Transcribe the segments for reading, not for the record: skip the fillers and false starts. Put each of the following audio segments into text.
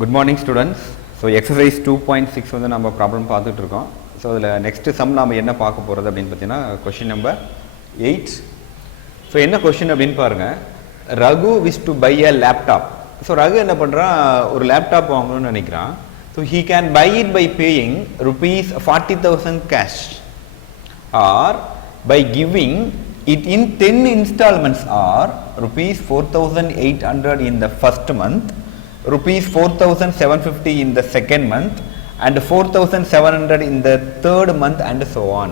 Good morning students. So exercise 2.6 வந்து நம்ம problem பார்த்துட்டு இருக்கோம். ஸோ அதில் நெக்ஸ்ட்டு சம் நாம் என்ன பார்க்க போகிறது அப்படின்னு பார்த்தீங்கன்னா கொஷின் நம்பர் 8. ஸோ என்ன கொஷின் அப்படின்னு பாருங்கள், Raghu wish to buy a laptop. So Raghu என்ன பண்ணுறான், ஒரு லேப்டாப் வாங்கணும்னு நினைக்கிறான். So he can buy it by paying rupees 40,000 cash or by giving it in 10 installments are rupees 4,800 in the first month, rupees 4,750 in the second month and 4,700 in the third month and so on.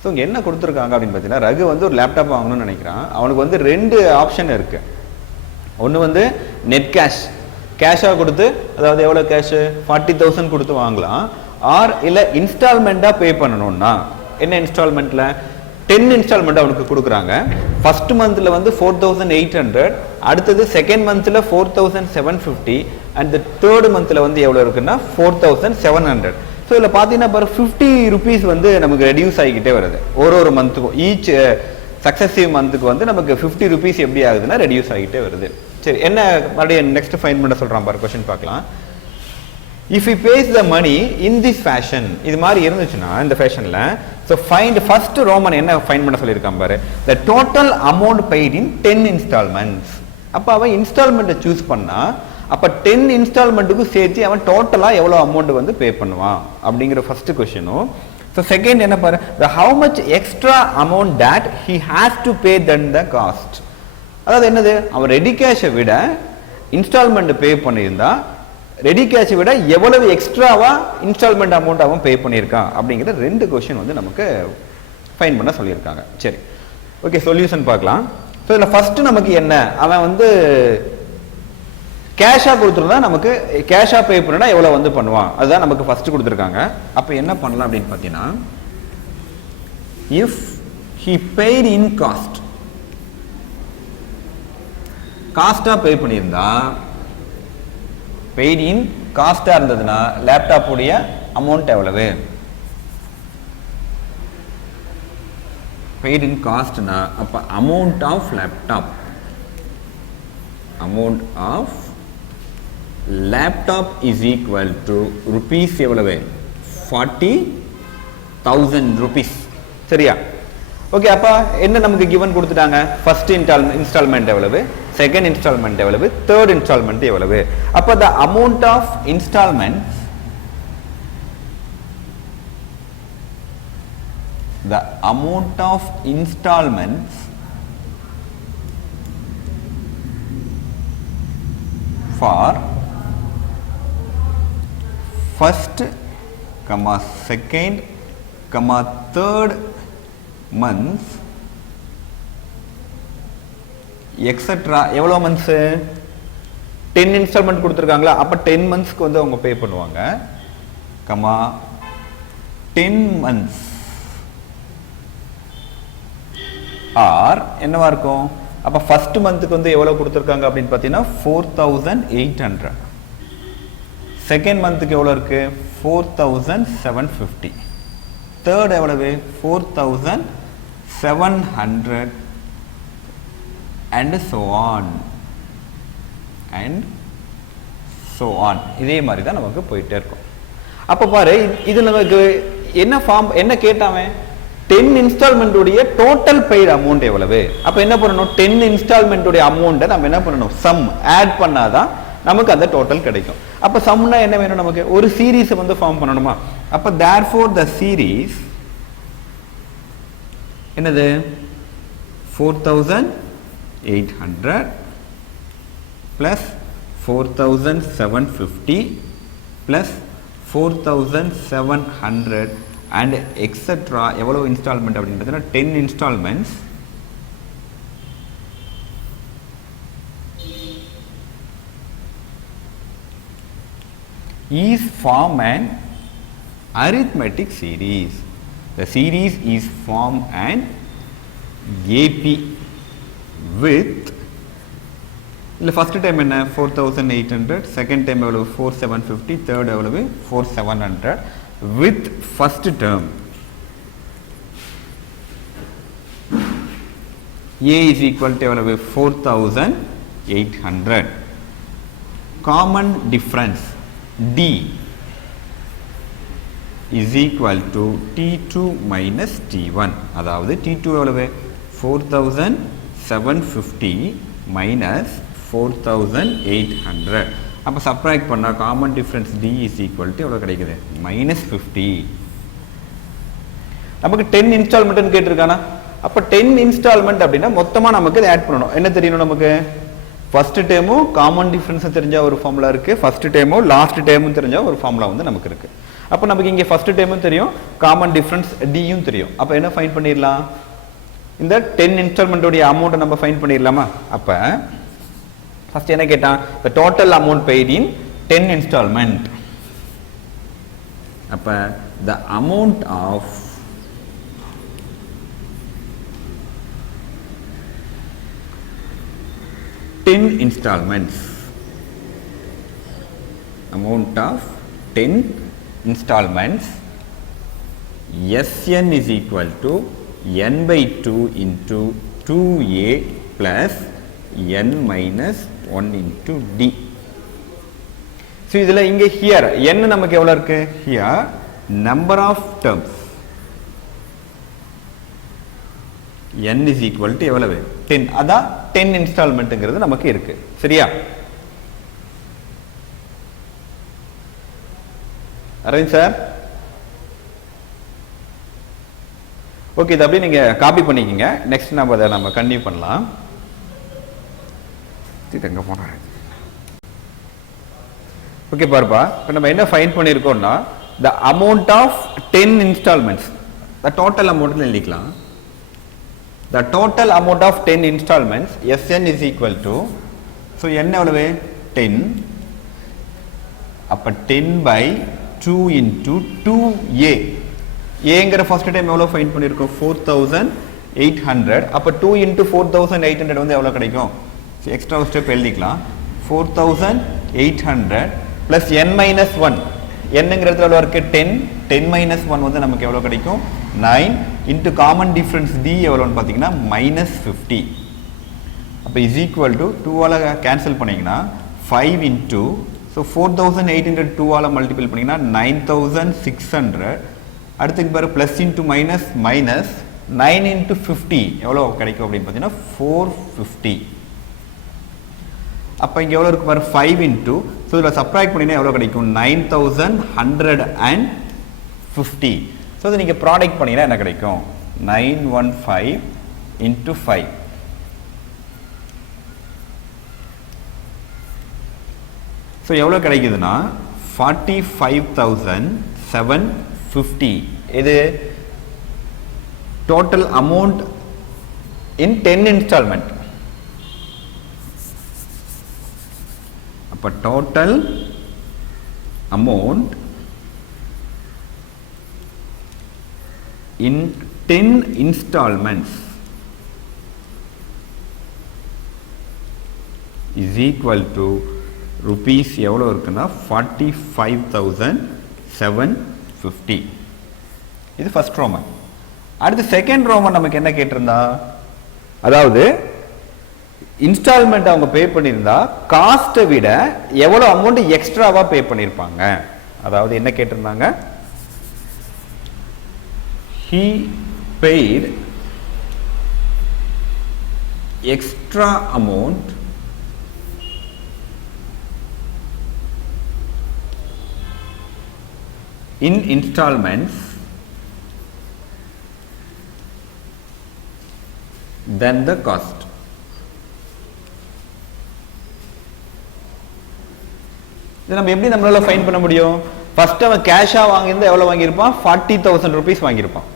So இங்கே என்ன கொடுத்துருக்காங்க அப்படின்னு பார்த்தீங்கன்னா, ரகு வந்து ஒரு laptop வாங்கணும்னு நினைக்கிறான். அவனுக்கு வந்து ரெண்டு ஆப்ஷன் இருக்குது. ஒன்று வந்து நெட் கேஷாக கொடுத்து, அதாவது எவ்வளோ கேஷு 40,000 கொடுத்து வாங்கலாம். ஆர் இல்லை இன்ஸ்டால்மெண்ட்டாக பே பண்ணணும்னா, என்ன இன்ஸ்டால்மெண்ட்டில் 10 இன்ஸ்டால்மெண்ட் அவனுக்கு கொடுக்குறாங்க. ஃபர்ஸ்ட் மந்த்தில் வந்து 4,800, அடுத்தது செகண்ட் மந்த்தில் 4,750 அண்ட் தேர்ட் மந்த்தில் வந்து எவ்வளோ இருக்குன்னா 4,700. ஸோ இதில் பார்த்தீங்கன்னா பாரு 50 rupees வந்து நமக்கு ரெடியூஸ் ஆகிக்கிட்டே வருது ஒரு மந்த்துக்கும். ஈச் சக்ஸசிவ் மந்த்துக்கு வந்து நமக்கு 50 rupees எப்படி ஆகுதுன்னா ரெடியூஸ் ஆகிட்டே வருது. சரி, என்ன மறுபடியும் நெக்ஸ்ட் ஃபைண்ட் பண்ண சொல்கிறான் பாரு, கொஸ்டின் பார்க்கலாம். If he pays the money in this fashion, இது மாதிரி இருந்துச்சுன்னா இந்த ஃபேஷனில், ஸோ ஃபைண்ட் ஃபர்ஸ்ட் ரோமன் என்ன ஃபைண்ட் பண்ண சொல்லியிருக்கான் பாரு, the total amount paid in 10 installments. அப்போ அவன் இன்ஸ்டால்மெண்ட்டை சூஸ் பண்ணா, அப்போ 10 இன்ஸ்டால்மெண்ட்டுக்கு சேர்த்து அவன் டோட்டலாக எவ்வளோ அமௌண்ட் வந்து பே பண்ணுவான் அப்படிங்கிற ஃபர்ஸ்ட் கொஸ்டினும். ஸோ செகண்ட் என்ன பாரு, the how much extra amount that he has to pay than the cost. அதாவது என்னது, அவன் ரெடி கேஷை விட இன்ஸ்டால்மெண்ட் பே பண்ணியிருந்தா ரெடி கேஷை விட எவ்வளவு எக்ஸ்ட்ராவா இன்ஸ்டால்மெண்ட் அமௌண்ட் அவன் பே பண்ணியிருக்கான் அப்படிங்கிற ரெண்டு கொஸ்டின் வந்து நமக்கு ஃபைண்ட் பண்ண சொல்லியிருக்காங்க. சரி, ஓகே, சொல்யூஷன் பார்க்கலாம். ஸோ இதில் ஃபர்ஸ்ட் நமக்கு என்ன, அவன் வந்து கேஷாக கொடுத்துருந்தா நமக்கு கேஷாக பே பண்ணா எவ்வளோ வந்து பண்ணுவான், அதுதான் நமக்கு ஃபர்ஸ்ட் கொடுத்துருக்காங்க. அப்போ என்ன பண்ணலாம் அப்படின்னு பார்த்தீங்கன்னா, இஃப் ஹி பெய்ட் இன் காஸ்டாக பே பண்ணியிருந்தா, பெய்ட் இன் காஸ்டாக இருந்ததுன்னா லேப்டாப் உடைய அமௌண்ட் எவ்வளவு, பெய்ட் இன் காஸ்ட்னா அப்போ amount of laptop, amount of laptop is equal to rupees எவ்வளவு 40,000 rupees. சரியா, ஓகே. அப்போ என்ன நமக்கு கிவன் கொடுத்துட்டாங்க, ஃபர்ஸ்ட் இன்ஸ்டால்மெண்ட் எவ்வளவு, செகண்ட் இன்ஸ்டால்மெண்ட் எவ்வளவு, தேர்ட் இன்ஸ்டால்மெண்ட் எவ்வளவு. அப்போ the amount of installments, the amount of installments for first, second, third months etcetera எவ்வளோ மந்த்ஸு 10 இன்ஸ்டால்மெண்ட் கொடுத்துருக்காங்களா, அப்போ 10 மந்த்ஸ்க்கு வந்து அவங்க பே பண்ணுவாங்க. 10 months ஆர் என்னவா இருக்கும், அப்போ ஃபர்ஸ்ட் மந்த்துக்கு வந்து எவ்வளோ கொடுத்துருக்காங்க அப்படின்னு பார்த்தீங்கன்னா 4,800, செகண்ட் மந்த்துக்கு எவ்வளோ இருக்கு 4,750, தேர்ட் எவ்வளவு 4,700 and so on. இதே மாதிரி தான் நமக்கு போயிட்டே இருக்கும். அப்போ பாரு, இது நமக்கு என்ன ஃபார்ம், என்ன கேட்டாமே 10 இன்ஸ்டால்மெண்ட் உடைய டோட்டல் பெய்ட் அமௌண்ட் எவ்வளவு. அப்போ என்ன பண்ணணும், 10 இன்ஸ்டால்மெண்ட் உடைய அமௌண்ட்டை நம்ம என்ன பண்ணணும், சம் ஆட் பண்ணாதான் நமக்கு அந்த டோட்டல் கிடைக்கும். அப்போ சம்னா என்ன வேணும், நமக்கு ஒரு சீரீஸ் வந்து ஃபார்ம் பண்ணணுமா. அப்போ therefore the series என்னது 4,800 plus 4,750 plus 4,700 and etc. எவ்வளவு இன்ஸ்டால்மெண்ட் அப்படின்னு பார்த்தீங்கன்னா 10 instalments is form an arithmetic series. The series is form an AP with, இல்லை ஃபர்ஸ்ட் டைம் என்ன 4,800, செகண்ட் டைம் எவ்வளவு 4,750, தேர்ட் எவ்வளவு 4,700 with first term A is equal to எவ்வளவு 4,800 common difference D is equal to T2 minus T1. அதாவது T2 எவ்வளவு 4750 minus 4800. அப்போ subtract பண்ணா common difference D is equal to எவ்வளவு கிடைக்குது -50. நமக்கு 10 இன்ஸ்டால்மென்ட்னு கேட்டிருக்கானா, அப்போ 10 இன்ஸ்டால்மெண்ட் அப்படின்னா மொத்தமா நமக்கு இதை ஆட் பண்ணணும். என்ன தெரியணும் நமக்கு, ஃபர்ஸ்ட் டேமும் காமன் டிஃபரன்ஸ் தெரிஞ்ச ஒரு ஃபார்முலா இருக்கு, ஃபர்ஸ்ட் டேமும் லாஸ்ட் டேமும் தெரிஞ்ச ஒரு ஃபார்முலா வந்து நமக்கு இருக்கு. அப்போ நமக்கு இங்கே ஃபர்ஸ்ட் டேமும் தெரியும், காமன் டிஃபரன்ஸ் டியும் தெரியும். அப்போ என்ன ஃபைண்ட் பண்ணிடலாம், இந்த 10 இன்ஸ்டால்மெண்ட்டோடைய அமௌண்ட்டை நம்ம ஃபைண்ட் பண்ணிடலாமா. அப்போ ஃபர்ஸ்ட் என்ன கேட்டான், the total amount paid in 10 installment. அப்போ the amount of installments, amount of 10 installments, Sn is equal to n by 2 into 2a plus n minus 1 into d. So இதுல இங்க here n நமக்கு எவ்வளவு இருக்கு, here number of terms n is equal to எவ்வளவு 10, அதான் 10 இன்ஸ்டால்மெண்ட்ங்கிறது நமக்கு இருக்கு. சரியா அரவிந்த் சார்? ஓகே, இது அப்படியே நீங்க காப்பி பண்ணிக்கங்க. நெக்ஸ்ட் நம்ம அதை கண்டினியூ பண்ணலாம். எங்க போனா ஓகே பாருப்பா, இப்போ நம்ம என்ன find பண்ணியிருக்கோம்னா the amount of 10 installments, the total amount எழுதிக்கலாம். The total amount of 10 installments Sn is equal to, so n எவ்வளவு 10, அப்ப 10 by 2 into 2a. ஏங்கிற ஃபர்ஸ்ட் டைம் எவ்வளவு ஃபைண்ட் பண்ணியிருக்கோம் 4800. அப்ப 2 into 4800 வந்து எவ்வளவு கிடைக்கும், எக்ஸ்ட்ரா ஸ்டெப் எழுதிக்கலாம். 4800 plus n minus 1, என்னங்கிறது எவ்வளவு இருக்கு 10, 10 minus 1 வந்து நமக்கு எவ்வளவு கிடைக்கும் 9 into common difference d எவ்வளவுன்னு பாத்தீங்கன்னா -50. அப்ப is equal to 2 ஆல கேன்சல் பண்ணீங்கன்னா 5 into, so 4800 2 ஆல மல்டிபிள் பண்ணீங்கன்னா 9600. அடுத்துக்கு பாரு plus into minus minus 9 into 50 எவ்வளவு கிடைக்கும் அப்படின்னு பாத்தீங்கன்னா 450. அப்ப இங்க எவ்வளவு இருக்கு பாரு 5 into, so இதுல சப்ட்ராக்ட் பண்ணினா எவ்வளவு கிடைக்கும் 9150. so இத நீங்க ப்ராடக்ட் பண்ணீங்கன்னா என்ன கிடைக்கும் 915 into 5. so எவ்வளவு கிடைக்குதுன்னா 45750. இது total amount in 10 installment. அப்ப total amount in 10 installments is equal to rupees எவ்வளவு இருக்குன்னா 45750. இது ஃபர்ஸ்ட் ரோமன். அடுத்து செகண்ட் ரோமன் நமக்கு என்ன கேட்டிருந்தா, அதாவது இன்ஸ்டால்மெண்ட் அவங்க பே பண்ணியிருந்தா காஸ்ட்டை விட எவ்வளவு அமௌண்ட் எக்ஸ்ட்ராவா பே பண்ணியிருப்பாங்க. அதாவது என்ன கேட்டிருந்தாங்க, he paid extra amount in installments than the cost. இதை நம்ம எப்படி நம்மளால ஃபைண்ட் பண்ண முடியும், ஃபர்ஸ்ட் அவன் கேஷா வாங்கியிருந்தா எவ்வளவு வாங்கியிருப்பான் 40,000 rupees வாங்கியிருப்பான்.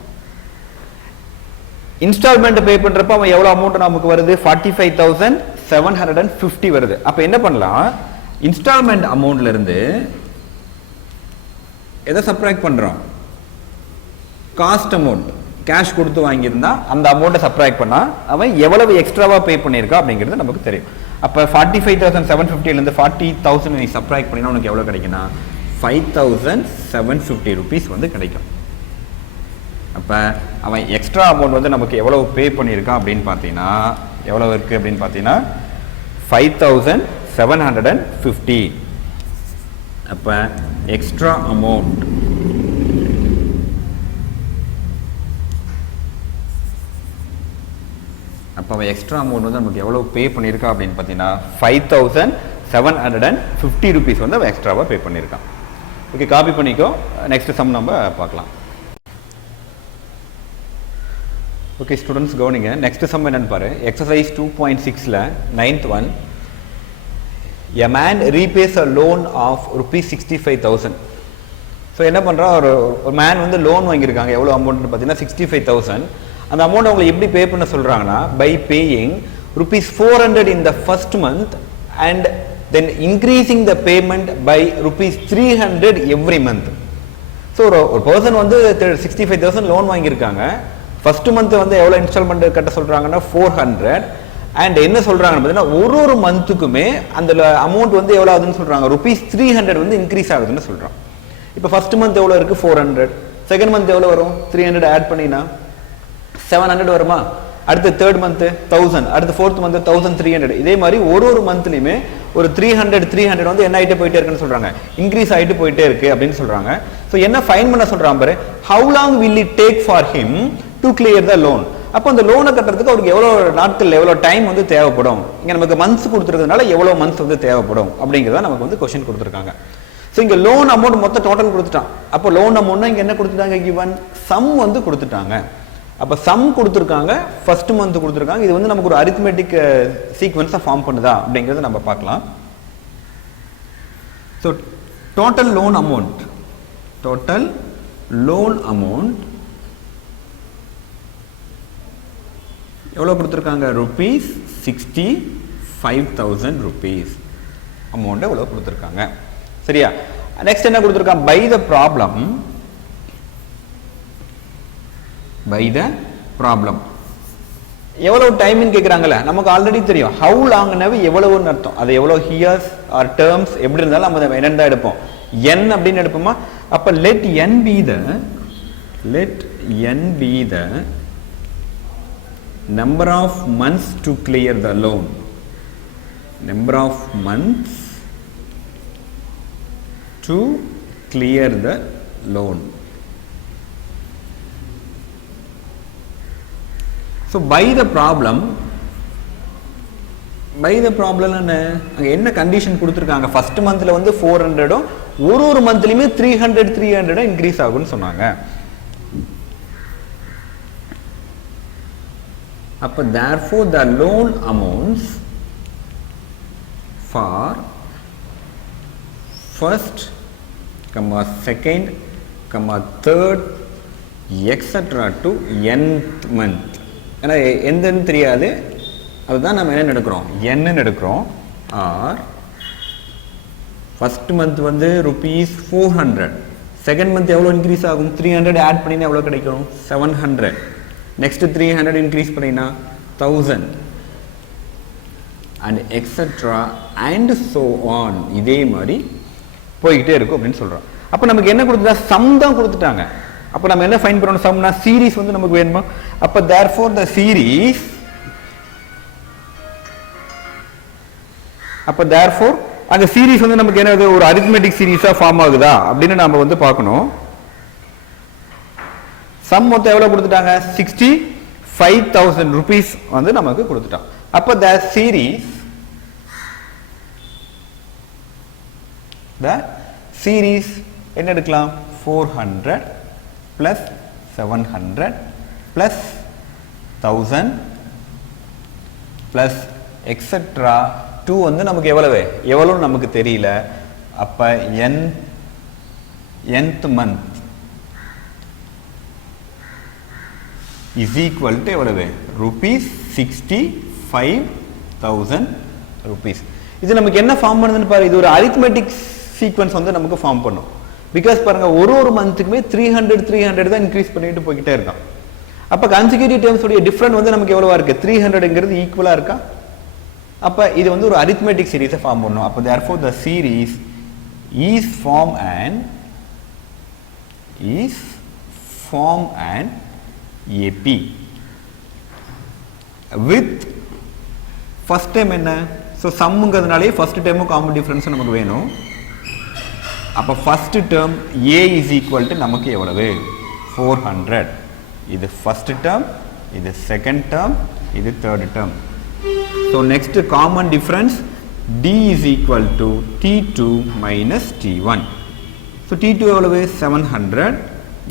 இன்ஸ்டால்மெண்ட் பே பண்றப்ப அவன் எவ்வளவு அமௌண்ட் நமக்கு வருது 45,750 வருது. அப்ப என்ன பண்ணலாம், இன்ஸ்டால்மெண்ட் அமௌண்ட்ல இருந்து எதை சப்ட்ராக்ட் பண்றோம், காஸ்ட் அமௌண்ட் கேஷ் கொடுத்து வாங்கியிருந்தா அந்த அமௌண்ட்டை சப்ட்ராக்ட் பண்ணா அவன் எவ்வளவு எக்ஸ்ட்ராவா பே பண்ணியிருக்கா அப்படிங்கிறது நமக்கு தெரியும். அப்ப 45,750 இருந்து 40,000 நீ சப்ட்ராக்ட் பண்ணினா உனக்கு எவ்வளவு கிடைக்கும்னா 5,750 rupees வந்து கிடைக்கும். அப்ப அவன் எக்ஸ்ட்ரா அமௌண்ட் வந்து நமக்கு எவ்வளவு பே பண்ணியிருக்கான் அப்படின்னு பார்த்தீங்கன்னா எவ்வளவு இருக்கு அப்படின்னு பார்த்தீங்கன்னா 5,750 750. அப்போ எக்ஸ்ட்ரா அமௌண்ட் அப்போ எக்ஸ்ட்ரா அமௌண்ட் வந்து நமக்கு எவ்வளோ பே பண்ணியிருக்கா அப்படின்னு பார்த்தீங்கன்னா 5750 rupees வந்து அவன் எக்ஸ்ட்ராவாக பே பண்ணியிருக்கான். ஓகே, காப்பி பண்ணிக்கோ. நெக்ஸ்ட் சம் நம்ம பார்க்கலாம். ஓகே ஸ்டூடெண்ட்ஸ் கவனிங்க. நெக்ஸ்ட் சம் என்னன்னு பாரு. எக்ஸசைஸ் 2.6ல 9th one. A man repays a loan of rupees 65,000. So என்ன பண்ணுறான், ஒரு மேன் வந்து லோன் வாங்கியிருக்காங்க. எவ்வளோ அமௌண்ட்னு பார்த்தீங்கன்னா 65,000. அந்த அமௌண்ட் அவங்களை எப்படி பே பண்ண சொல்கிறாங்கன்னா, by paying rupees 400 in the first month and then increasing the payment by rupees 300 every month. So ஒரு பர்சன் வந்து 65,000 லோன் வாங்கியிருக்காங்க. ஃபர்ஸ்ட் மந்த் வந்து எவ்வளோ இன்ஸ்டால்மெண்ட் கட்ட சொல்கிறாங்கன்னா 400. அண்ட் என்ன சொல்கிறாங்கன்னு பார்த்தீங்கன்னா ஒரு மந்த்துக்குமே அந்த அமௌண்ட் வந்து எவ்வளோ ஆகுதுன்னு சொல்கிறாங்க, rupees 300 வந்து இன்க்ரீஸ் ஆகுதுன்னு சொல்கிறான். இப்போ ஃபர்ஸ்ட் மந்த் எவ்வளோ இருக்குது 400, செகண்ட் மந்த் எவ்வளோ வரும் 300 ஆட் பண்ணினா 700 வருமா, அடுத்து தேர்ட் மந்த் 1000, அடுத்து ஃபோர்த் மந்த் 1300. இதே மாதிரி ஒரு மந்த்லையுமே ஒரு 300 வந்து என்ன ஆகிட்டே போயிட்டே இருக்குன்னு சொல்கிறாங்க, இன்க்ரீஸ் ஆகிட்டு போயிட்டே இருக்கு அப்படின்னு சொல்கிறாங்க. ஸோ என்ன ஃபைன் பண்ண சொல்கிறான் பாரு, how long will it take for him to clear the loan. அப்போ அந்த லோனை கட்டுறதுக்கு அவருக்கு எவ்வளோ நாட்கள் எவ்வளோ டைம் வந்து தேவைப்படும், இங்கே நமக்கு மந்த்ஸ் கொடுத்துருக்கிறதுனால எவ்வளோ மந்த்ஸ் வந்து தேவைப்படும் அப்படிங்கிறத நமக்கு வந்து கொஸ்டின் கொடுத்துருக்காங்க. ஸோ இங்கே லோன் அமௌண்ட் மொத்தம் டோட்டல் கொடுத்துட்டான். அப்போ லோன் அமௌண்ட்னா இங்கே என்ன கொடுத்துட்டாங்க, கிவன் சம் வந்து கொடுத்துட்டாங்க. அப்போ சம் கொடுத்துருக்காங்க, ஃபர்ஸ்ட் மந்த் கொடுத்துருக்காங்க. இது வந்து நமக்கு ஒரு அரித்மெட்டிக் சீக்வன்ஸாக ஃபார்ம் பண்ணுதா அப்படிங்கிறத நம்ம பார்க்கலாம். ஸோ டோட்டல் லோன் அமௌண்ட் எவ்வளோ கொடுத்துருக்காங்க, rupees 65,000 rupees அமௌண்ட் எவ்வளோ கொடுத்துருக்காங்க. சரியா, நெக்ஸ்ட் என்ன கொடுத்துருக்காங்க, பை த ப்ராப்ளம் எவ்வளவு டைம்னு கேட்குறாங்கல்ல, நமக்கு ஆல்ரெடி தெரியும் ஹவு லாங்னாவே எவ்வளவுன்னு அர்த்தம். அது எவ்வளோ ஹியர்ஸ் ஆர் டேர்ம்ஸ் எப்படி இருந்தாலும் நம்ம என்னென்ன எடுப்போம், n அப்படின்னு எடுப்போமா. அப்போ let n be the number of months to clear the loan. Number of months to clear the loan. So by the problem என்ன கண்டிஷன் கொடுத்துருக்காங்க, ஃபர்ஸ்ட் மந்த்ல வந்து 400 ஒரு மந்த்லயுமே 300 இன்க்ரீஸ் ஆகும்னு சொன்னாங்க. அப்ப therefore the loan amounts for first, second, third, etc. to nth month. ஏன்னா எந்தன்னு தெரியாது, அதுதான் நம்ம என்ன எடுக்கிறோம், என்னன்னு எடுக்கிறோம். ஆர் ஃபர்ஸ்ட் மந்த் வந்து rupees 400, செகண்ட் மந்த் எவ்வளோ இன்க்ரீஸ் ஆகும், 300 ஆட் பண்ணினா எவ்வளோ கிடைக்கும், 700. நெக்ஸ்ட் 300 இன்க்ரீஸ் பண்ணினா 1000 and etcetera and so on. இதே மாதிரி போய்கிட்டே இருக்கும் அப்படின்னு சொல்கிறோம். அப்போ நமக்கு என்ன கொடுத்துட்டா, சம் தான் கொடுத்துட்டாங்க. அப்போ நம்ம என்ன ஃபைன் பண்ணணும், சம்னா சீரீஸ் வந்து நமக்கு வேணுமா. அப்போ தேர்ஃபோர் த சீரீஸ், அப்போ தேர்ஃபோர் அந்த சீரீஸ் வந்து நமக்கு என்ன, ஒரு அரித்மெட்டிக் சீரீஸாக ஃபார்ம் ஆகுதா அப்படின்னு நம்ம வந்து பார்க்கணும். சம் மொத்தம் எவ்வளோ கொடுத்துட்டாங்க, 65,000 rupees வந்து நமக்கு கொடுத்துட்டான். அப்போ த சீரீஸ் என்ன எடுக்கலாம், 400 plus 700 plus 1000 plus etc. 2 வந்து நமக்கு எவ்வளவு நமக்கு தெரியல. அப்ப nth month is equal to எவ்வளவு, rupees 65,000 rupees. இது நமக்கு என்ன ஃபார்ம் பண்ணுதுன்னு பாரு, இது ஒரு அரித்மெட்டிக் சீக்வன்ஸ் வந்து நமக்கு ஃபார்ம் பண்ணும். பிகாஸ் பாருங்க ஒரு மந்த்துக்குமே 300 தான் இன்க்ரீஸ் பண்ணிட்டு போய்கிட்டே இருக்கான். அப்ப கன்சிக்யூட்டிவ் டேர்ம்ஸ் உடைய டிஃபரண்ட் வந்து நமக்கு எவ்வளவா இருக்கு, 300ங்கிறது ஈக்குவலா இருக்கா. அப்ப இது வந்து ஒரு அரித்மெட்டிக் சீரீஸை ஃபார்ம் பண்ணும். அப்ப therefore the series is form an AP with first time என்ன ஸோ சம்முங்கிறதுனாலே ஃபஸ்ட்டு டேர்மும் காமன் டிஃப்ரென்ஸும் நமக்கு வேணும். அப்போ first term A is equal to நமக்கு எவ்வளவு 400. இது ஃபஸ்ட்டு டேர்ம், இது செகண்ட் டேர்ம், இது third term. So next common difference d is equal to t2 minus t1. So t2 எவ்வளவு 700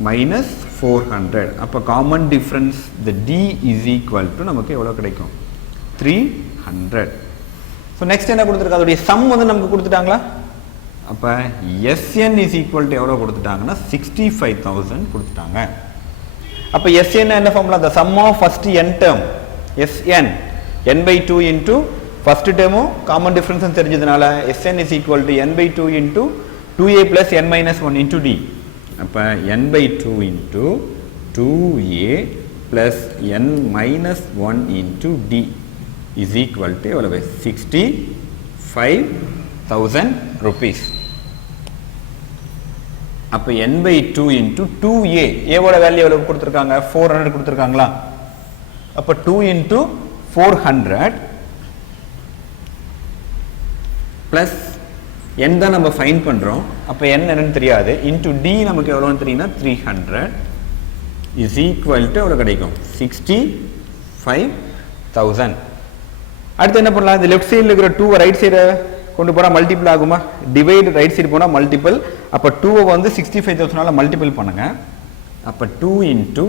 minus 400. அப்போ common difference the d is equal to நமக்கு எவ்வளோ கிடைக்கும் 300. ஸோ நெக்ஸ்ட் என்ன கொடுத்துருக்காங்க, அதோடைய சம் வந்து நமக்கு கொடுத்துட்டாங்களா? அப்போ Sn is equal to எவ்வளோ கொடுத்துட்டாங்கன்னா 65,000 கொடுத்துட்டாங்க. அப்போ Sn என்ன formula, the sum of first n term Sn n by 2 into first term common difference தெரிஞ்சதுனால Sn is equal to n by 2 into 2a plus n minus 1 into d. அப்போ n by 2 into 2a plus n minus 1 into d is equal to எவ்வளவு 65,000 rupees. அப்போ n by 2 into 2a, a ஓட value எவ்வளவு கொடுத்துருக்காங்க 400 கொடுத்துருக்காங்களா? அப்போ 2 into 400 plus n தான் நம்ம ஃபைண்ட் பண்ணுறோம். அப்போ n என்னன்னு தெரியாது, இன்ட்டு d நமக்கு எவ்வளோன்னு தெரியும்னா 300 is equal to எவ்வளோ கிடைக்கும் 65,000. அடுத்து என்ன பண்ணலாம், இந்த லெஃப்ட் சைடில் இருக்கிற 2 ரைட் சைடை கொண்டு போனால் மல்டிபிள் ஆகுமா? டிவைடு ரைட் சைடு போனால் மல்டிபிள். அப்போ 2 வந்து 65,000 மல்டிபிள் பண்ணுங்க. அப்போ 2 into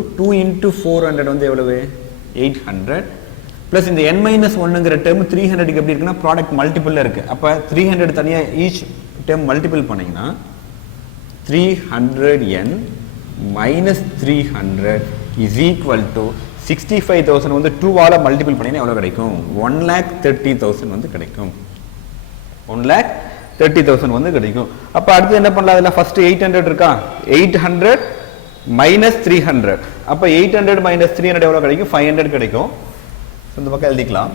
400 வந்து எவ்வளவு 800 ப்ளஸ் இந்த n மைனஸ் ஒன்னுங்கிற டேர்ம் 300க்கு எப்படி இருக்குன்னா ப்ராடக்ட் மல்டிபிளில் இருக்குது. அப்போ 300 தனியாக ஈச் டேர்ம் மல்டிபிள் பண்ணிங்கன்னா 300n minus 300 is equal to 65,000 வந்து 2ஆல் மல்டிபிள் பண்ணிங்கன்னா எவ்வளோ கிடைக்கும் 1,30,000 வந்து கிடைக்கும். 1,30,000 வந்து கிடைக்கும். அப்போ அடுத்து என்ன பண்ணலாம், அதில் ஃபஸ்ட்டு 800 இருக்கா, 800 மைனஸ் 300. அப்போ 800 மைனஸ் 300 எவ்வளோ கிடைக்கும் 500 கிடைக்கும். இந்த பக்கம் எழுதிக்கலாம்.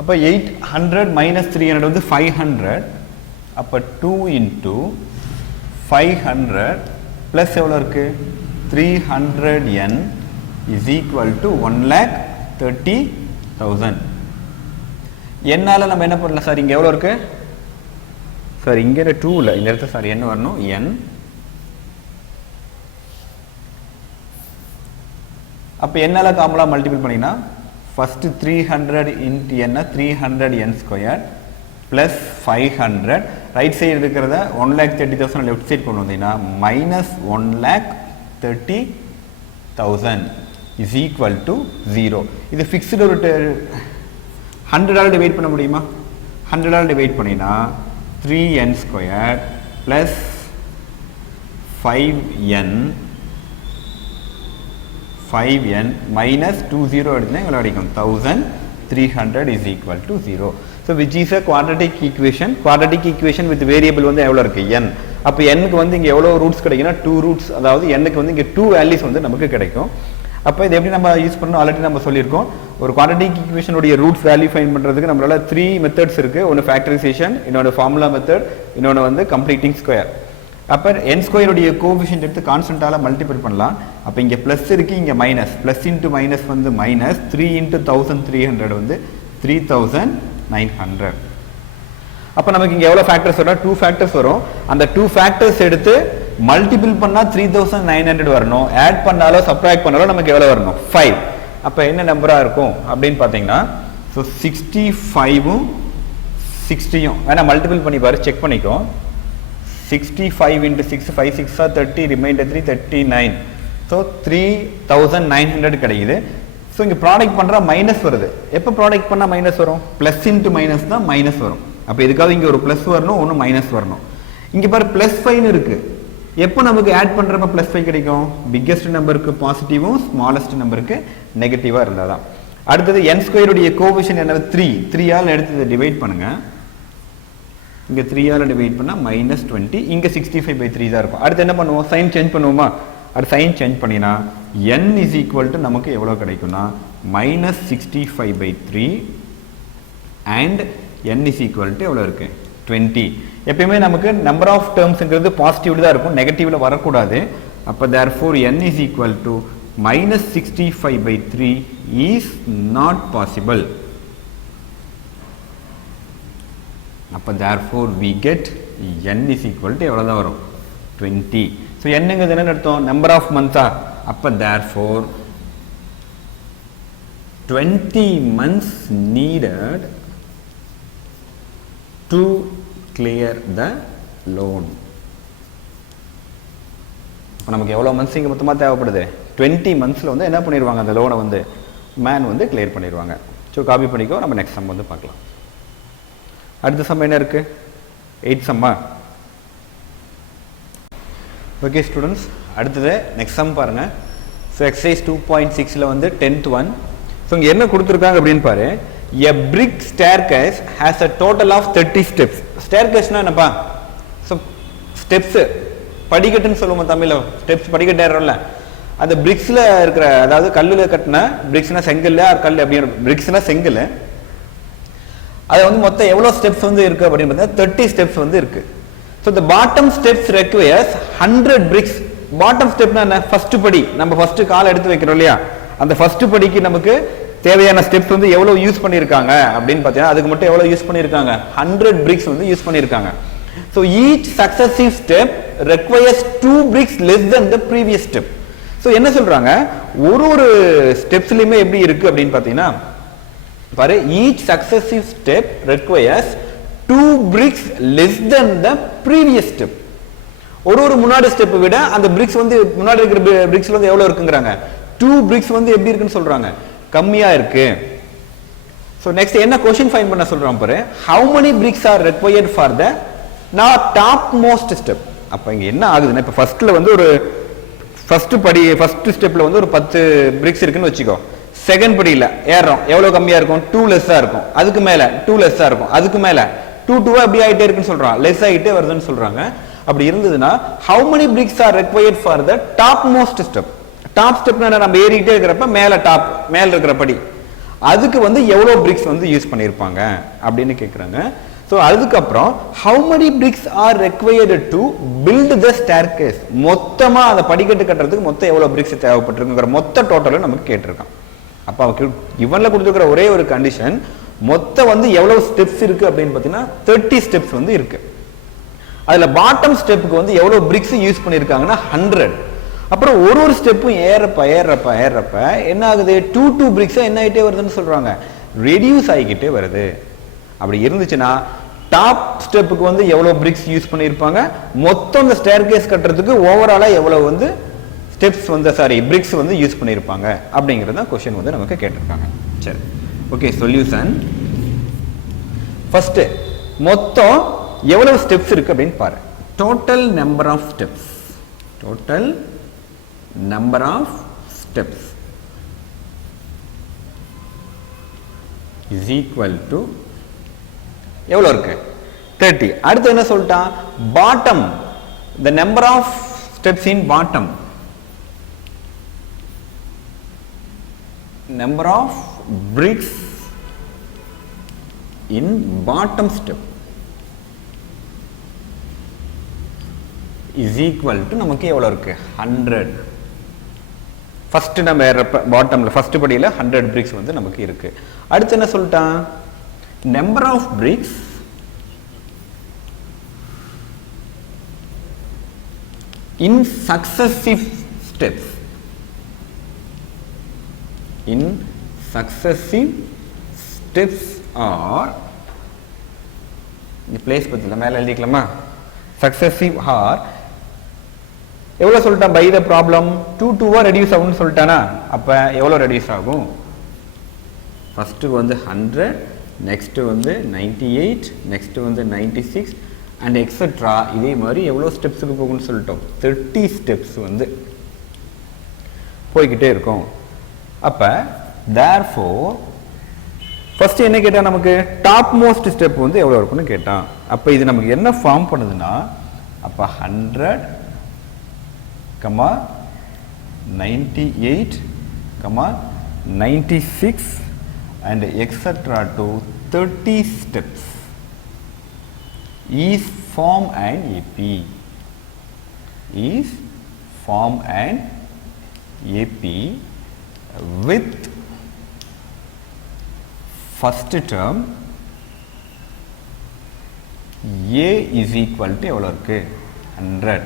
அப்போ 800 மைனஸ் 300 வந்து 500. அப்போ 2 into 500 ப்ளஸ் எவ்வளோ இருக்கு 300n இஸ் ஈக்குவல் டு 1,30,000. என்னால் நம்ம என்ன பண்ணலாம் சார், இங்கே எவ்வளோ இருக்கு சார், இங்கே 2 இல்லை, இந்த இடத்துல சார் என்ன வரணும் n. அப்போ என்னால் காமலாக மல்டிபிள் பண்ணிங்கன்னா ஃபஸ்ட்டு 300 இன்ட்டு என்ன 300n square plus 500 right side இருக்கிறத 1,30,000 லெஃப்ட் சைடு கொண்டு வந்தீங்கன்னா மைனஸ் 1,30,000 இஸ் ஈக்குவல் டு 0. இது ஃபிக்ஸ்டு ஒரு 100ஆல் டிவைட் பண்ண முடியுமா? 100ஆல் டிவைட் பண்ணினா 3n square plus 5n minus 20 எடுத்தீங்கன்னா எவ்வளோ கிடைக்கும் 1,300 is equal to 0. So which is a quadratic equation. Quadratic equation with variable வந்து எவ்வளோ இருக்கு n. அப்போ nக்கு வந்து இங்கே எவ்வளோ ரூட்ஸ் கிடைக்குன்னா 2 ரூட்ஸ், அதாவது nக்கு வந்து இங்கே 2 வேல்யூஸ் வந்து நமக்கு கிடைக்கும். அப்போ இது எப்படி நம்ம யூஸ் பண்ணணும் ஆல்ரெடி நம்ம சொல்லியிருக்கோம். ஒரு குவாட்ரட்டிக் ஈக்குவேஷனுடைய ரூட்ஸ் வேல்யூ ஃபைண்ட் பண்ணுறதுக்கு நம்மளால 3 மெத்தட்ஸ் இருக்குது. ஒன்று ஃபேக்டரைசேஷன், இன்னொன்று ஃபார்முலா மெத்தட், இன்னொன்று வந்து கம்ப்ளீட்டிங் ஸ்கொயர். அப்போ n ஸ்கொயருடைய கோஎஃபிஷியன்ட் எடுத்து கான்ஸ்டன்ட்டால் மல்டிபிள் பண்ணலாம். அப்போ இங்கே ப்ளஸ் இருக்குது, இங்கே மைனஸ், ப்ளஸ் இன்ட்டு மைனஸ் வந்து மைனஸ் 3 இன்ட்டு 1,300 வந்து 3,900. அப்போ நமக்கு இங்கே எவ்வளோ ஃபேக்டர்ஸ் வரும் 2 ஃபேக்டர்ஸ் வரும். அந்த 2 ஃபேக்டர்ஸ் எடுத்து மல்டிபிள் பண்ணால் 3,900 வரணும். ஆட் பண்ணாலோ சப்ட்ராக்ட் பண்ணாலோ நமக்கு எவ்வளோ வரணும் 5. அப்போ என்ன நம்பராக இருக்கும் அப்படின்னு பார்த்தீங்கன்னா, ஸோ 65ம் 60யும் வேணா மல்டிபிள் பண்ணி பாரு, செக் பண்ணிக்கோ. 65 into 6, 5 6 30, ரிமைண்டர் 3, 39. ஸோ 3,900 கிடைக்குது. ஸோ இங்கே ப்ராடக்ட் பண்ணுறா மைனஸ் வருது. எப்போ ப்ராடக்ட் பண்ணால் மைனஸ் வரும், ப்ளஸ் இன்ட்டு மைனஸ் தான் மைனஸ் வரும். அப்போ இதுக்காக இங்கே ஒரு ப்ளஸ் வரணும், ஒன்று மைனஸ் வரணும். இங்கே பாரு ப்ளஸ் 5 இருக்குது. எப்போ நமக்கு ஆட் பண்ணுறப்ப ப்ளஸ் 5 கிடைக்கும், பிக்கெஸ்ட் நம்பருக்கு பாசிட்டிவும் ஸ்மாலஸ்ட் நம்பருக்கு நெகட்டிவாக இருந்தால் தான். அடுத்தது n ஸ்கொயருடைய கோஎஃபிஷியன்ட் என்ன 3, 3ஆல் எடுத்து டிவைட் பண்ணுங்கள். இங்கே 3ஆல் டிவைட் பண்ணால் மைனஸ் 20, இங்கே 65/3 தான் இருக்கும். அடுத்து என்ன பண்ணுவோம், சைன் சேஞ்ச் பண்ணுவோமா? அடுத்து சைன் சேஞ்ச் பண்ணினா n இஸ் ஈக்குவல் டு நமக்கு எவ்வளோ கிடைக்கும்னா minus 65/3 and n is equal to எவ்வளோ இருக்குது 20. எப்பயுமே நமக்கு நம்பர் ஆஃப் டேர்ம்ஸ்ங்கிறது பாசிட்டிவ்ல தான் இருக்கும், நெகட்டிவ்ல வரக்கூடாது. அப்போ therefore n is equal to minus 65/3 is not possible. அப்போ therefore we get n is equal to எவ்வளோ தான் வரும் 20. ஸோ என்னங்கிறது என்ன அர்த்தம், நம்பர் ஆஃப் மந்த்ஸா. அப்போ therefore 20 months needed to clear the loan. இப்போ நமக்கு எவ்வளோ மந்த்ஸ் இங்கே மொத்தமாக தேவைப்படுது, 20 மந்த்ஸில் வந்து என்ன பண்ணிடுவாங்க, அந்த லோனை வந்து மேன் வந்து கிளியர் பண்ணிடுவாங்க. ஸோ காப்பி பண்ணிக்கோ, நம்ம நெக்ஸ்ட் சம் வந்து பார்க்கலாம். அடுத்த சம் என்ன இருக்குது, 8 சம்மா. ஓகே ஸ்டூடெண்ட்ஸ், அடுத்தது நெக்ஸ்ட் சம் பாருங்கள். ஸோ எக்ஸசைஸ் 2.6 வந்து 10th one. ஸோ இங்கே என்ன கொடுத்துருக்காங்க அப்படின்னு பாரு. A brick staircase has a total of 30 steps. Staircaseனா என்னப்பா, ஸோ ஸ்டெப்ஸு படிக்கட்டுன்னு சொல்லுவோம் தமிழில். ஸ்டெப்ஸ் படிக்கட்டு ஏறோம்ல, அந்த பிரிக்ஸில் இருக்கிற, அதாவது கல்லில் கட்டின, பிரிக்ஸ்னா செங்கல் கல் அப்படிங்கிற, பிரிக்ஸ்னா செங்கல். அது வந்து மொத்தம் எவ்வளோ ஸ்டெப்ஸ் வந்து இருக்குது அப்படின்னு பார்த்தீங்கன்னா 30 ஸ்டெப்ஸ் வந்து இருக்குது. So the bottom steps requires 100 bricks. Bottom ஸ்டெப்னா என்ன, ஃபர்ஸ்ட் படி, நம்ம ஃபர்ஸ்ட் கால் எடுத்து வைக்கிறோம் இல்லையா, அந்த ஃபர்ஸ்ட் படிக்கு நமக்கு தேவையான ஸ்டெப்ஸ் வந்து எவ்வளோ யூஸ் பண்ணியிருக்காங்க அப்படின்னு பார்த்தீங்கன்னா, அதுக்கு மட்டும் எவ்வளோ யூஸ் பண்ணியிருக்காங்க, 100 bricks வந்து யூஸ் பண்ணியிருக்காங்க. So each successive step requires 2 bricks less than the previous step. So என்ன சொல்றாங்க, ஒரு ஸ்டெப்ஸ்லையுமே எப்படி இருக்கு அப்படின்னு பார்த்தீங்கன்னா பாரு, each successive step requires 2 bricks less than the previous step. ஒரு முன்னாடி ஸ்டெப் விட அந்த பிரிக்ஸ் வந்து முன்னாடி இருக்கிற பிரிக்ஸ்ல வந்து எவ்வளவு இருக்குங்கறாங்க, 2 bricks வந்து எப்படி இருக்குன்னு சொல்றாங்க, கம்மியா இருக்கு. சோ நெக்ஸ்ட் என்ன क्वेश्चन ஃபைண்ட் பண்ண சொல்றான் பாரு, how many bricks are required for the now top most step. அப்ப இங்க என்ன ஆகுதுன்னா, இப்ப ஃபர்ஸ்ட்ல வந்து ஒரு ஃபர்ஸ்ட் ஸ்டெப்ல வந்து ஒரு 10 bricks இருக்குன்னு வெச்சுக்கோ. செகண்ட் படியில ஏறோம், எவ்வளவு கம்மியா இருக்கும், 2 லெஸ்ஸா இருக்கும். அதுக்கு மேல 2 லெஸ்ஸா இருக்கும். அதுக்கு மேல 2 அப்படி ஆயிட்டே இருக்குன்னு சொல்றான், லெஸ் ஆயிட்டே வருதுன்னு சொல்றாங்க. அப்படி இருந்ததுன்னா how many bricks are required for the top most step. Top ஸ்டெப்னா நம்ம ஏறிட்டே இருக்கிறப்ப மேல இருக்கிற படி, அதுக்கு வந்து எவ்வளவு bricks வந்து யூஸ் பண்ணிருப்பாங்க அப்படின்னு கேக்குறாங்க. சோ அதுக்கப்புறம் how many bricks are required to build the staircase. மொத்தமா அந்த படிக்கட்டு கட்டறதுக்கு மொத்தம் எவ்வளவு bricks தேவைப்பட்டிருக்குங்கற மொத்த டோட்டலும் நமக்கு கேட்டிருக்கான். அப்ப அவக்கு இவன்ல கொடுத்திருக்கிற ஒரே ஒரு கண்டிஷன், மொத்தம் வந்து எவ்வளவு ஸ்டெப்ஸ் இருக்கு அப்படின்னு பார்த்தீங்கன்னா 30 ஸ்டெப்ஸ் வந்து இருக்கு. அதுல பாட்டம் ஸ்டெப்புக்கு வந்து எவ்வளவு bricks யூஸ் பண்ணிருக்காங்கன்னா 100. அப்புறம் ஒரு ஸ்டெப்பும் ஏறப்ப என்ன ஆகுது, 2 bricks என்ன ஆயிட்டே வருதுன்னு சொல்றாங்க, ரெடியூஸ் ஆகிக்கிட்டே வருது. அப்படி இருந்துச்சுன்னா டாப் ஸ்டெப்புக்கு வந்து எவ்வளவு bricks யூஸ் பண்ணிருப்பாங்க, மொத்தம் இந்த ஸ்டேர்கேஸ் கட்டுறதுக்கு ஓவராலா எவ்வளவு வந்து ஸ்டெப்ஸ் வந்து bricks வந்து யூஸ் பண்ணிருப்பாங்க அப்படிங்கறத क्वेश्चन வந்து நமக்கு கேட்டிருக்காங்க. சரி, ஓகே. சொல்யூஷன், ஃபர்ஸ்ட் மொத்தம் எவ்வளவு ஸ்டெப்ஸ் இருக்கு அப்படின்னு பாரு. Total number of steps is equal to எவ்வளவு இருக்கு, 30. அடுத்து என்ன சொல்லிட்டான், bottom, the number of steps in bottom, number of bricks in bottom step is equal to நமக்கு எவ்வளவு இருக்கு, 100. ஃபர்ஸ்ட் நம்ம பாட்டம்ல ஃபர்ஸ்ட் படியில 100 bricks வந்து நமக்கு இருக்கு. அடுத்து என்ன சொல்லிட்டான், number of bricks in successive steps are, இந்த பிளேஸ் பத்தில மேல எழுதிக்கலாமா, successive are எவ்வளவு சொல்லிட்டான், பை த ப்ராப்ளம் 2 ரெடியூஸ் ஆகும்னு சொல்லிட்டானா. அப்ப எவ்வளவு ரெடியூஸ் ஆகும், ஃபர்ஸ்ட் வந்து 100, நெக்ஸ்ட் வந்து 98, நெக்ஸ்ட் வந்து 96 அண்ட் எக்ஸெட்ரா. இதே மாதிரி எவ்வளவு ஸ்டெப்ஸுக்கு போகும்னு சொல்லிட்டோம், 30 ஸ்டெப்ஸ் வந்து போய்கிட்டே இருக்கும். அப்ப therefore ஃபர்ஸ்ட் என்ன கேட்டா, நமக்கு டாப் மோஸ்ட் ஸ்டெப் வந்து எவ்வளவு இருக்கும்னு கேட்டான். அப்ப இது நமக்கு என்ன ஃபார்ம் பண்ணுதுன்னா, அப்ப 100, 98, 96 and etc. to 30 steps is form an AP. Is form an AP with first term A is equal to எவ்வளோ இருக்கு 100.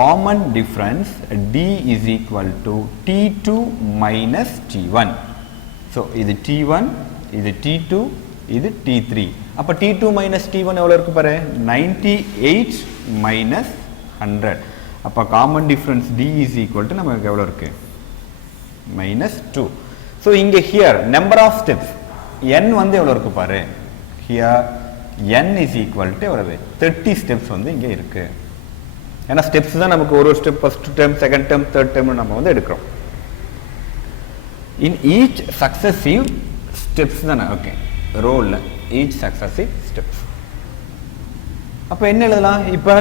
Common difference D is equal to T2 minus T1. So இது T1, இது T2, இது T3. அப்போ T2 minus T1 எவ்வளோ இருக்கு பாரு 98 minus 100. அப்போ common difference D is equal to நமக்கு எவ்வளோ இருக்கு minus 2. So இங்கே here number of steps n வந்து எவ்வளோ இருக்கு பாரு here n is equal to எவ்வளவு 30 steps வந்து இங்கே இருக்கு. ஏன்னா ஸ்டெப்ஸ் தான் நமக்கு ஒரு step first term second term third term நம்ம வந்து எடுக்கிறோம். இன் ஈச் சக்சஸிவ் ஸ்டெப்ஸ் தானே ஓகே ரோல்ல ஈச் சக்சஸிவ் ஸ்டெப்ஸ். அப்போ என்ன எழுதலாம் இப்போ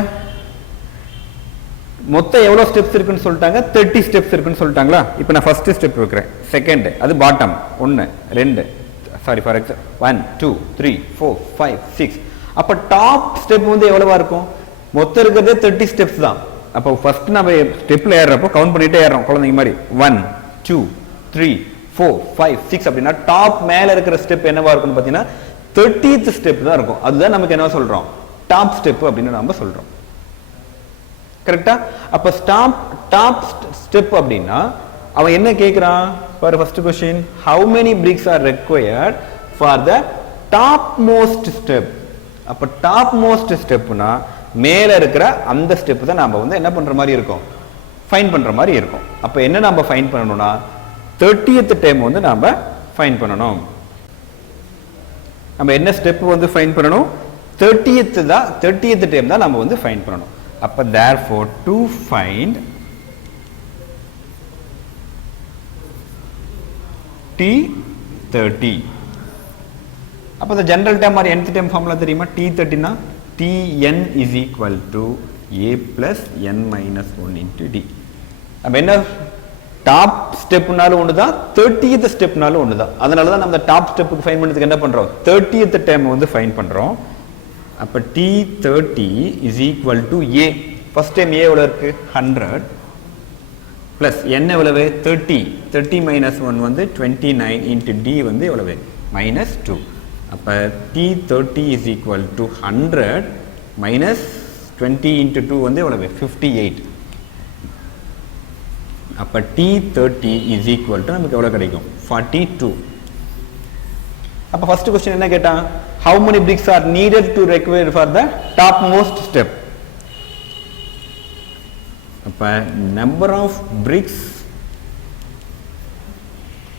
மொத்தம் எவ்வளோ ஸ்டெப்ஸ் இருக்குன்னு சொல்லிட்டாங்க 30 ஸ்டெப்ஸ் இருக்குன்னு சொல்லிட்டாங்களா. இப்போ நான் ஃபர்ஸ்ட் ஸ்டெப் வைக்கிறேன் செகண்ட் அது பாட்டம் 1 2 சாரி ஃபார் எக்ஸாம்பிள் 1 2 3 4 5 6. அப்போ டாப் ஸ்டெப் வந்து எவ்வளவா இருக்கும் மொத்தம் இருக்கிறதே 30 ஸ்டெப்ஸ் தான். அப்போ ஃபர்ஸ்ட் நம்ம ஸ்டெப்ல ஏறுறப்போ கவுண்ட் பண்ணிட்டே ஏறோம் குழந்தைங்க மாதிரி 1 2 3 4 5 6 அப்படின்னா டாப் மேல இருக்கிற ஸ்டெப் என்னவா இருக்கும்னு பார்த்தீங்கன்னா 30th ஸ்டெப் தான் இருக்கும். அதுதான் நமக்கு என்ன சொல்றோம் டாப் ஸ்டெப் அப்படின்னு நம்ம சொல்றோம். கரெக்டா? அப்ப டாப் ஸ்டெப் அப்படின்னா அவன் என்ன கேட்கிறான் for first question how many bricks are required for the top most step. அப்ப டாப் மோஸ்ட் ஸ்டெப்னா மேல இருக்கிற அந்த ஸ்டெப் தான் நாம வந்து என்ன பண்ற மாதிரி இருக்கும் ஃபைண்ட் பண்ற மாதிரி இருக்கும். அப்ப என்ன நாம ஃபைண்ட் பண்ணணும்னா 30th டைம் வந்து நாம ஃபைண்ட் பண்ணணும். நம்ம என்ன ஸ்டெப் வந்து ஃபைண்ட் பண்ணணும் 30th டைம் தான் நாம வந்து ஃபைண்ட் பண்ணணும். அப்ப therefore to find T30. அப்ப the general term or nth term formula தெரியுமா T30 னா Tn is equal to A plus n minus 1 into D. அப்ப என்ன டாப் ஸ்டெப்னாலும் ஒண்ணுதான் 30th ஸ்டெப்னாலும் ஒண்ணுதான். அதனால தான் நம்ம டாப் ஸ்டெப்புக்கு ஃபைண்ட் பண்ணதுக்கு என்ன பண்றோம் 30th டைம் வந்து ஃபைண்ட் பண்றோம். அப்ப T30 is equal to A. First time A எவ்வளவு இருக்கு 100 plus n எவ்வளவு 30 minus 1 வந்து 29 into D வந்து எவ்வளவு minus 2. அப்ப T30 is equal to 100 minus 20 into 2 வந்து எவ்வளவு 58. அப்ப T30 is equal to நமக்கு எவ்வளவு கிடைக்கும் 42. அப்ப first question என்ன கேட்டான் how many bricks are needed to require for the top most step. அப்ப number of bricks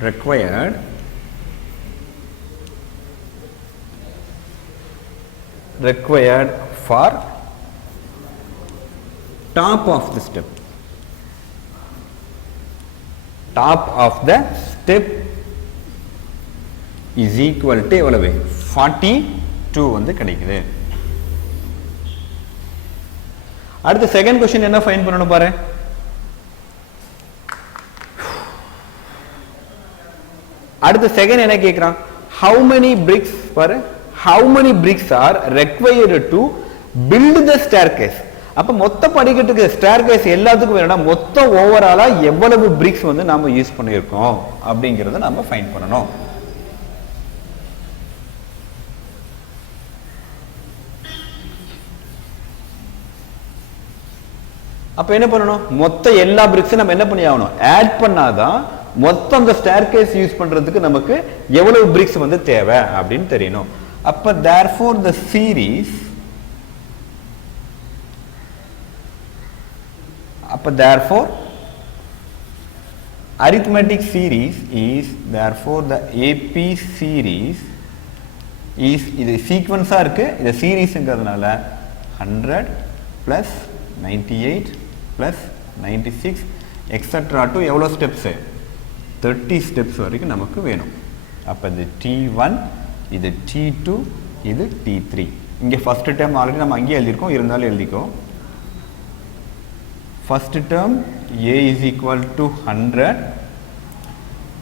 required for top of the step. Top of the step is equal to எவ்வளவு 42 வந்து கிடைக்குது. அடுத்து செகண்ட் क्वेश्चन என்ன find பண்ணனும் பாரு. அடுத்து second என்ன கேக்குறான் how many bricks பாரு how many bricks are required to build the staircase. அப்ப மொத்த படிக்கட்டுக்கு ஸ்டேர்கேஸ் எல்லாத்துக்கும் வேணும்னா மொத்த ஓவராலா எவ்வளவு பிரிக்ஸ் வந்து நாம யூஸ் பண்ணியிருக்கோம் அப்படிங்கறத நாம ஃபைண்ட் பண்ணணும். அப்ப என்ன பண்ணணும் மொத்த எல்லா பிரிக்ஸும் நம்ம என்ன பண்ணி ஆகணும் ஆட் பண்ணாதான் மொத்தம் அந்த ஸ்டேர்கேஸ் யூஸ் பண்றதுக்கு நமக்கு எவ்வளவு பிரிக்ஸ் வந்து தேவை அப்படின்னு தெரியணும். அப்ப therefore the series therefore arithmetic series is therefore the AP series is இது சீக்வென்ஸா இருக்கு இது சீரிஸ்ங்கிறதுனால 100 plus 98 plus 96 etc to எவ்வளவு ஸ்டெப்ஸ் 30 ஸ்டெப்ஸ் வரைக்கும் நமக்கு வேணும். அப்ப இது T1 இது T2 இது T3. இங்க ஃபர்ஸ்ட் டேர்ம் ஆல்ரெடி நம்ம அங்கேயே எழுதிருக்கோம் இருந்தாலும் எழுதிக்கோ. First term A is equal to 100,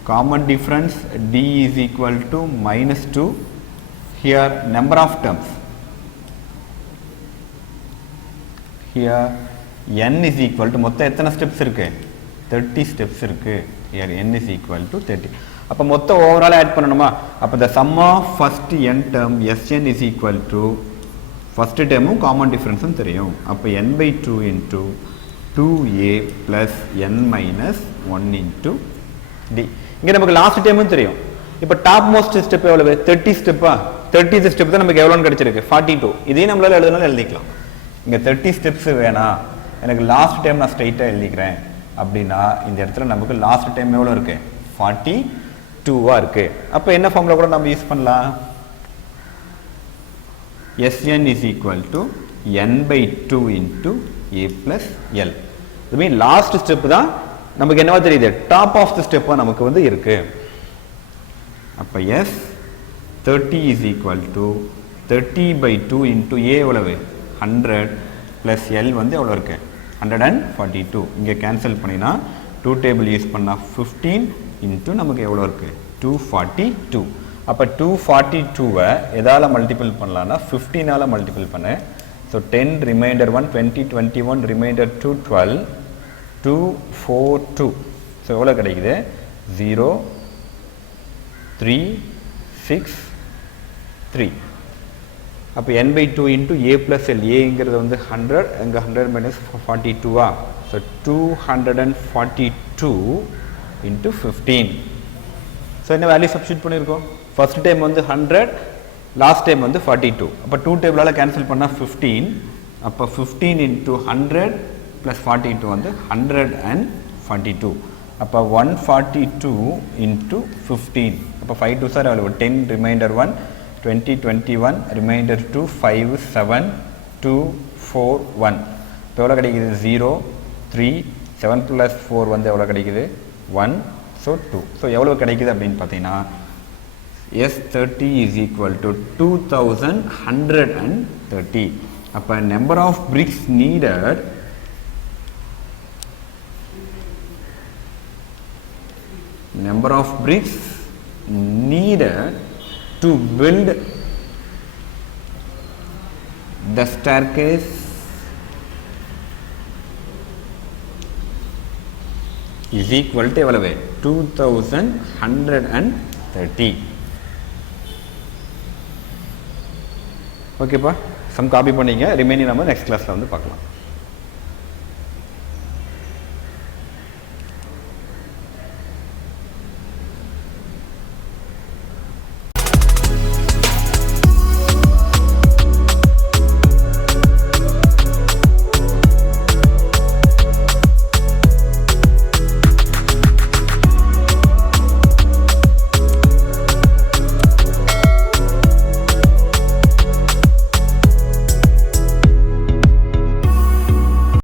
common difference D is equal to minus 2. Here number of terms here n is equal to மொத்தம் எத்தனை ஸ்டெப்ஸ் இருக்கு 30 ஸ்டெப்ஸ் இருக்கு here n is equal to 30 அப்ப மொத்தம் overall add பண்ணணுமா அப்ப the sum of first n term Sn is equal to first termum common difference தெரியும் அப்ப n by 2 into 2a plus n minus 1 into d இங்க நமக்கு last டேர்மும் தெரியும் இப்ப டாப் மோஸ்ட் ஸ்டெப் எவ்வளவு 30 ஸ்டெப்பா 30th ஸ்டெப் தான் நமக்கு எவ்வளவுன்னு கிடைச்சிருக்கு 42 இதையும் நம்மளால எழுதணும்னு எழுதிக்கலாம் இங்க 30 ஸ்டெப்ஸ் வேணா எனக்கு லாஸ்ட் டைம் நான் ஸ்ட்ரைட்டா எழுதிக்கிறேன் அப்படினா இந்த இடத்துல நமக்கு லாஸ்ட் டைம் எவ்வளவு இருக்கு 42 இருக்கு அப்ப என்ன ஃபார்முலா கூட நம்ம யூஸ் பண்ணலாம் Sn is equal to n by 2 into a plus l இது மீன் லாஸ்ட் ஸ்டெப் தான் நமக்கு என்னவா தெரியுது டாப் ஆஃப் தி ஸ்டெப்பா நமக்கு வந்து இருக்கு அப்ப s 30 is equal to 30 by 2 into a எவ்வளவு 100 plus l வந்து எவ்வளவு இருக்கு 142 இங்க கேன்சல் பண்ணினா 2 டேபிள் யூஸ் பண்ணா 15 into நமக்கு எவ்வளவு இருக்கு 242 அப்ப 242 எதால மல்டிபிள் பண்ணலாம்னா 15 ஆல மல்டிபிள் பண்ண so 10 remainder 1 20 21 remainder 2 12 242 so எவ்வளவு கிடைக்குது 0 3 6 3 அப்ப n by 2 into a plus l a ங்கிறது வந்து 100 அங்க 100 minus 42 so 242 into 15 so என்ன வேல்யூ சப்ஸ்டிட்யூட் பண்ணிருக்கோம் ஃபர்ஸ்ட் டைம் வந்து 100 லாஸ்ட் டைம் வந்து 42 அப்ப 2 டேபிளால கேன்சல் பண்ணா 15 அப்ப 15 into 100 plus 42 வந்து 142 அப்ப 142 into 15 அப்ப 5 2s are 10 remainder 1 20 21 remainder 2 5 7 2 4 1 இப்போ எவ்வளவு கிடைக்குது 0 3 7 plus 4 வந்து எவ்வளவு கிடைக்குது 1 so 2 so எவ்வளவு கிடைக்குது அப்படினு பாத்தீங்கன்னா S30 is equal to 2130 அப்ப number of bricks needed to build the staircase is equal to எவ்வளவு 2130 ஓகேப்பா சம் காப்பி பண்ணீங்க ரிமைனிங் நம்ம நெக்ஸ்ட் கிளாஸ்ல வந்து பார்க்கலாம்